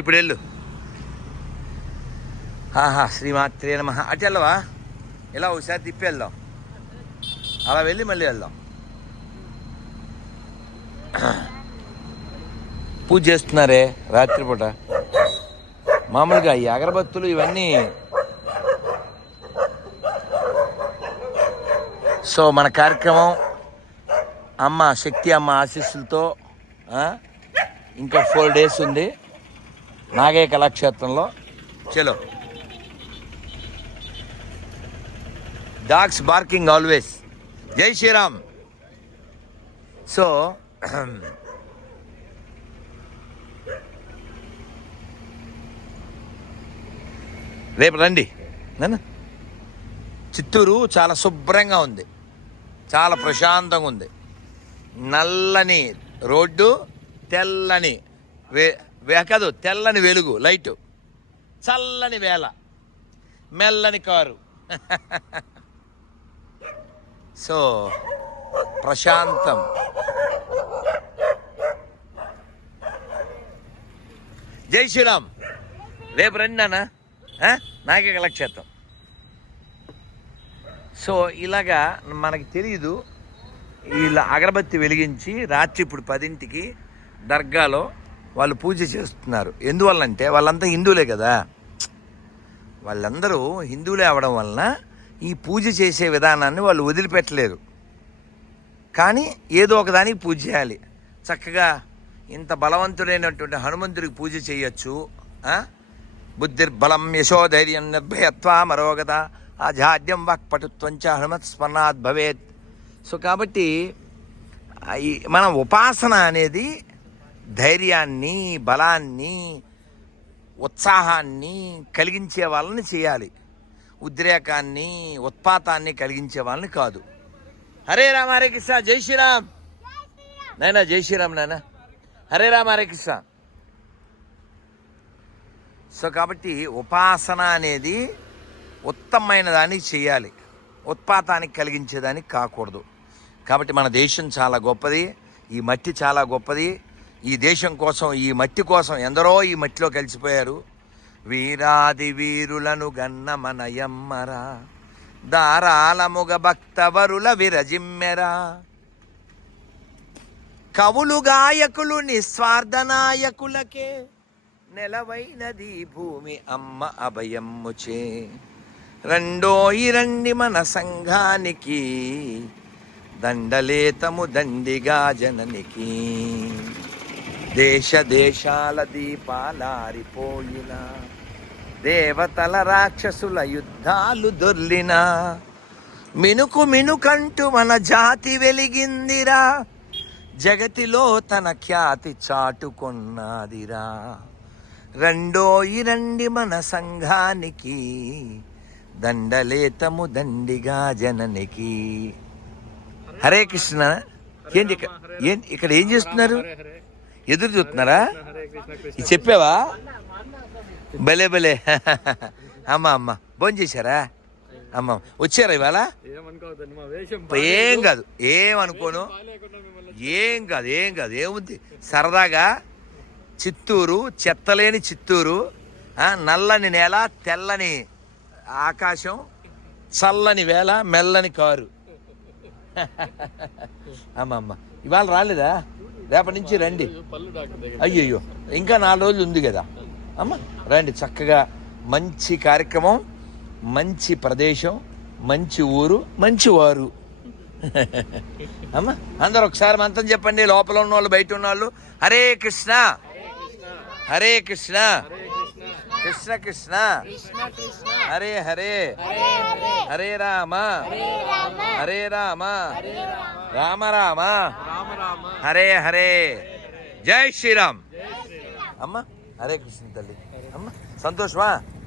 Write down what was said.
ఇప్పుడు వెళ్ళు. శ్రీమాత్రే నమః. అటు వెళ్ళవా? ఇలా ఒకసారి తిప్పి వెళ్దాం, అలా వెళ్ళి మళ్ళీ వెళ్దాం. పూజ చేస్తున్నారే రాత్రిపూట. మామూలుగా ఈ అగరబత్తులు ఇవన్నీ. సో మన కార్యక్రమం అమ్మ శక్తి అమ్మ ఆశీస్సులతో ఇంకా 4 days ఉంది నాగయ్య కళాక్షేత్రంలో. చలో. Dogs barking always. జై శ్రీరామ్. సో రేపు రండి నాన్న. చిత్తూరు చాలా శుభ్రంగా ఉంది, చాలా ప్రశాంతంగా ఉంది. నల్లని రోడ్డు, తెల్లని కాదు తెల్లని వెలుగు లైటు, చల్లని వేళ, మెల్లని కారు. సో ప్రశాంతం. జై శ్రీరామ్. రేపు రండి నాన్న నాగయ్య కళాక్షేత్రం. సో ఇలాగా మనకి తెలియదు. ఇలా అగరబత్తి వెలిగించి రాత్రి ఇప్పుడు 10ంటికి దర్గాలో వాళ్ళు పూజ చేస్తున్నారు. ఎందువల్లంటే వాళ్ళంతా హిందువులే కదా, వాళ్ళందరూ హిందువులే అవడం వలన ఈ పూజ చేసే విధానాన్ని వాళ్ళు వదిలిపెట్టలేరు. కానీ ఏదో ఒకదానికి పూజ చేయాలి. చక్కగా ఇంత బలవంతుడైనటువంటి హనుమంతుడికి పూజ చేయొచ్చు. బుద్ధిర్బలం యశోధైర్యం నిర్భయత్వం అరోగత ఆజాడ్యం వాక్పటుత్వంచ హనుమత్ స్మరణాత్ భవేత్. సో కాబట్టి మన ఉపాసన అనేది ధైర్యాన్ని, బలాన్ని, ఉత్సాహాన్ని కలిగించే వాళ్ళని చేయాలి. ఉద్రేకాన్ని, ఉత్పాతాన్ని కలిగించే వాళ్ళని కాదు. హరే రామ హరే కృష్ణ. జై శ్రీరామ్ నాయన. జై శ్రీరామ్ నాయన. హరే రామ హరే కృష్ణ. సో కాబట్టి ఉపాసన అనేది ఉత్తమమైన దాన్ని చేయాలి, ఉత్పాతానికి కలిగించేదానికి కాకూడదు. కాబట్టి మన దేశం చాలా గొప్పది, ఈ మట్టి చాలా గొప్పది. ఈ దేశం కోసం, ఈ మట్టి కోసం ఎందరో ఈ మట్టిలో కలిసిపోయారు. వీరాది వీరులను గన్న మనయమ్మరా, దారాలముగ భక్తవరుల విరజిమ్మెరా. కవులు గాయకులు నిస్వార్థ నాయకులకే, నెలవైనది భూమి అమ్మ అభయమ్ముచే. రెండోయి రండి మన సంఘానికి, దండలేతము దండిగా జననికి. దేశ దేశాల దీపాలారిపోయిన, దేవతల రాక్షసుల యుద్ధాలు దొర్లిన, మినుకు మినుకంటూ మన జాతి వెలిగిందిరా, జగతిలో తన ఖ్యాతి చాటుకొన్నాదిరా. రెండోయి రండి మన సంఘానికి, దండలేతము దండిగా జననికి. హరే కృష్ణ. ఏంటి ఇక్కడ ఏం చేస్తున్నారు? ఎదురు చూస్తున్నారా? చెప్పావా? భలే భలే. అమ్మ భోజనం చేశారా? అమ్మ వచ్చారా ఇవాళ? ఏం కాదు, ఏమనుకోను. ఏం కాదు ఏముంది. సరదాగా చిత్తూరు, చెత్తలేని చిత్తూరు, నల్లని నేల, తెల్లని ఆకాశం, చల్లని వేళ, మెల్లని కారు. అమ్మ ఇవాళ రాలేదా? రేపటి నుంచి రండి. అయ్యయ్యో ఇంకా 4 రోజులు ఉంది కదా అమ్మ. రండి చక్కగా. మంచి కార్యక్రమం, మంచి ప్రదేశం, మంచి ఊరు, మంచి వారు. అమ్మ అందరు ఒకసారి మంత్రం చెప్పండి. లోపల ఉన్న వాళ్ళు, బయట ఉన్న వాళ్ళు. హరే కృష్ణ హరే కృష్ణ కృష్ణ కృష్ణ హరే హరే, హరే రామ హరే రామ రామ రామ హరే హరే. జై శ్రీరామ్. అమ్మ హరే కృష్ణ తల్లి. అమ్మ సంతోషమా?